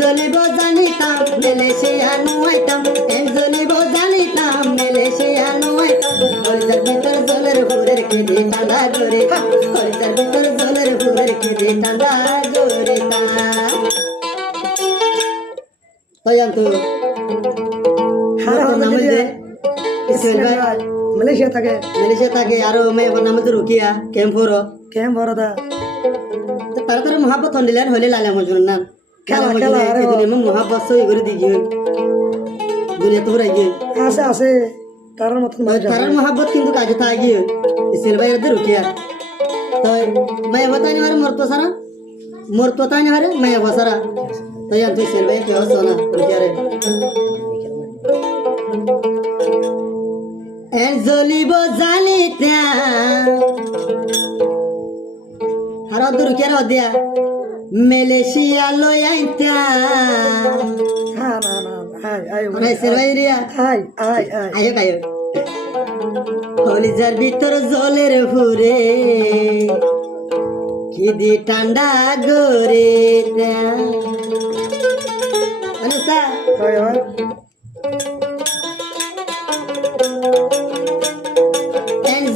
জ্বলিব জানিতাম মেলেশিয়া নুয়াইতাম জ্বলিব জানিতাম মেলেশিয়া নুয়াইতাম কলিজার ভিতর জলের ফুলের কেঁদে টানা জড়িতাম কলিজার ভিতর জলের ফুলের কেঁদে টানা জড়িতাম তাই আন্তু মালয়েশিয়া থাকে আরো মেয়ে নাম তো রুকিয়া ক্যাম্পর তারা তার মহাব্বত হন্ডিলেন হলে লালে মজুর না খেলা খেলা আরে মহাব্বত সই করে দিয়ে দুনিয়া তো হরাই গিয়ে আছে তার মতন তার মহাব্বত কিন্তু কাজে তা গিয়ে ইসেল ভাই রে রুকিয়া তো মেয়ে बताने वाले मरतो ताने हरे मेये बसारा तो यार तो इसेल भाई के हो सोना रुकिया रे জ্বলিব জানিতা হারা দূর কে দিয়া মালয়েশিয়া লই আইতা কলিজার ভিতর জলের ফুরে কি দি ঠান্ডা গরে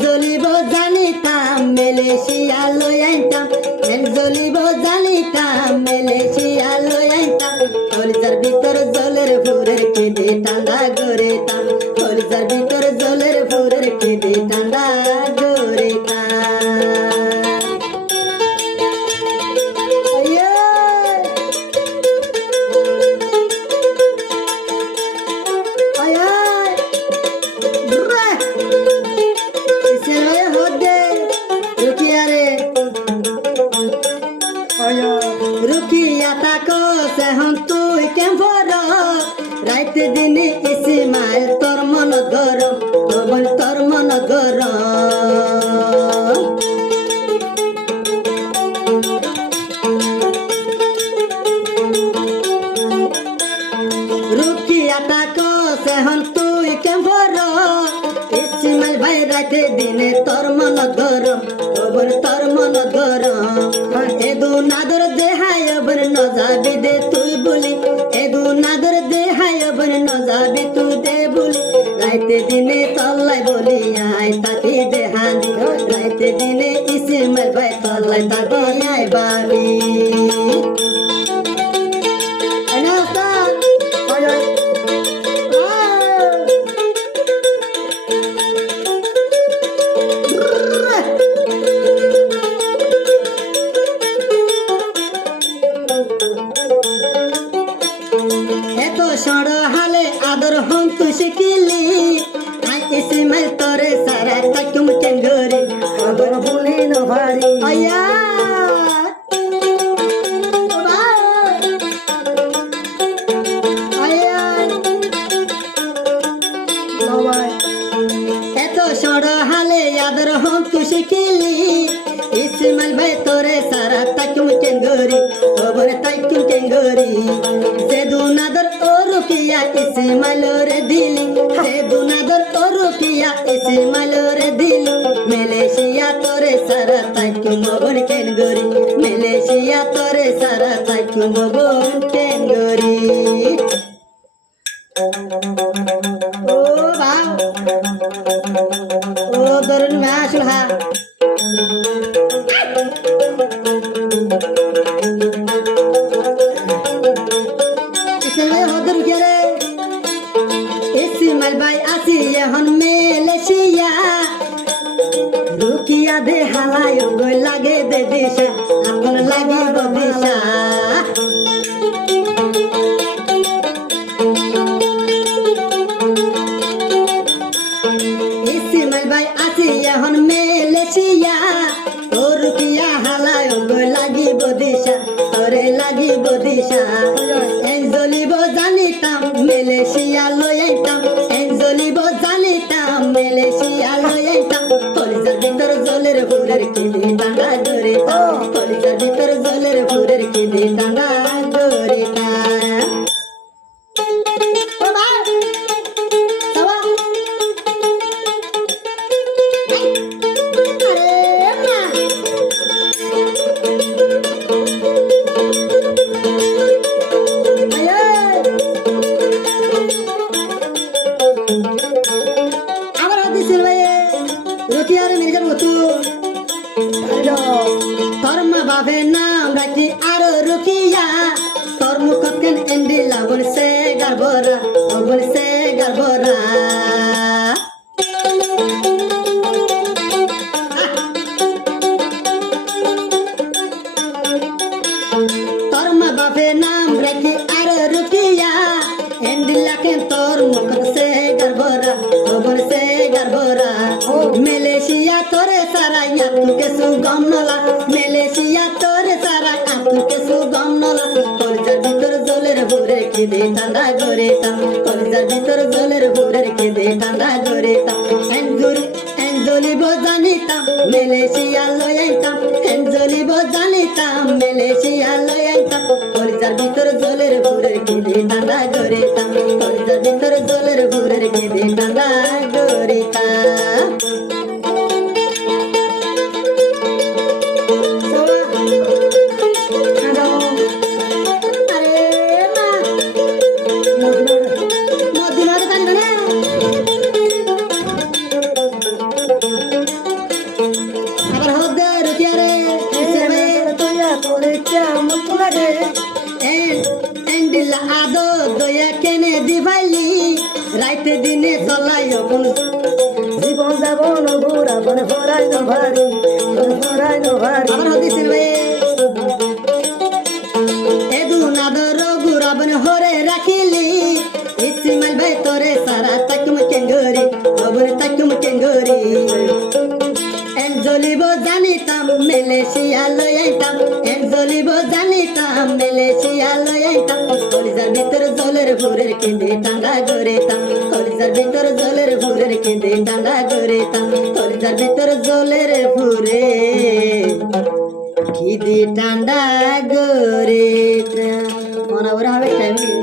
জ্বলিব জানিতাম মালয়েশিয়া লই আইতাম জ্বলিব জানিতাম মালয়েশিয়া লই আইতাম কলিজার ভিতর জলের ফুরের কেঁদে ঠান্ডা গড়িতাম কলিজার ভিতর জলের ফুরের কেঁদে ঠান্ডা গড়িতাম रुकिया ताको से हम तू कैंपर रात दिन इसी माल तोर मन गरम तोर मन गरम रुकिया ताको से हम तू कैंपर इसी माल भाई रात दिन तोर मन गरम तोर मन गरम एदू नादर देहाय बर न जाबे दे तुई बोली एदू नादर देहाय बर न जाबे तू दे बोली राते दिने तल्लाई बोली आय ताकी देहानी राते दिने इसी मल भाई तल्लाई ताकी आय बाबी अनास्ता आय आय सड़ो हाले आदर हम तू शिकिली आई इसी मल तोरे सारा तकुम केंगोरी आदर बोले न भारी आया आया एतो सड़ो हाले आदर हम तू शिकिली इसी मल भाई तोरे सारा तकुम केंगोरी ओबर तकुम केंगोरी से दू नादर रुकिया इसे मलोरे दिली से दुनादर तो रुकिया इसे मलोरे दिली मलेशिया तोरे सारा ताकू मोबन केंगोरी मलेशिया तोरे सारा ताकू मोबन केंगोरी ओ वाव ओ दरन माशुहा रुकिया दे हलायो गो लागे दे दिशा अपन लागे गो दिशा इसी मल भाई आसी यहन मलेशिया ओ रुकिया हलायो गो लागी गो दिशा तोरे लागी गो दिशा জ্বলিব জানিতাম মালয়েশিয়া লই আইতাম জ্বলিব জানিতাম মালয়েশিয়া লই আইতাম কলিজার ভিতর জলের ফুলের কেঁদে টানা জড়িতাম কলিজার ভিতর জলের ফুলের কেঁদে টানা জড়িতাম নাম রাখি আরো রুকিয়া তোর মুখ কেন এন্ডিলা বলছে গারবরা ও বলছে গারবরা তোর মা বাপে নাম রাখি আরো রুকিয়া এন্ডিলা কেন তোর মুখ সে গারবরা ও বলছে গারবরা মেলেশিয়া তোরে সারাইয়া তুকে সুগম নলা মেলেশিয়া তোরে সারাইয়া তুকে সুগম নলা কলজার ভিতর জলের ভরে খিদে ঠান্ডা করে তা কলজার ভিতর জলের ভরে খিদে ঠান্ডা করে তা এনজলি জানিতাম মেলেশিয়া লয়াইতাম এনজলি জানিতাম মেলেশিয়া লয়াইতাম কলজার ভিতর জলের ভরে খিদে ঠান্ডা করে তা কলজার ভিতর জলের ভরে খিদে ঠান্ডা করে তা রাইতে দিনে চলাই জীবন যাবন ঘোরা বনে ফরাই নভারি ফরাই নভারি আমার হদিছিল এদু নাদর গুরাবন হরে রাখিলি ইসমাইল ভাই তোরে সারা তাকুম কেঙ্গরি খবর তাকুম কেঙ্গরি এনজলিব জানিতাম মেলেশিয়া লয়াইতাম এনজলিব জানিতাম মেলেশিয়া লয়াইতাম কলিজার ভিতর জলের ভুরের কেঁদে টাঙ্গা গড়েতাম কলিজার ভিতর জলের ভুরের কেঁদে টাঙ্গা গড়েতাম কলিজার ভিতর জলের ভুরে খিদে ঠান্ডা গড়েতাম মনে হবে টাইম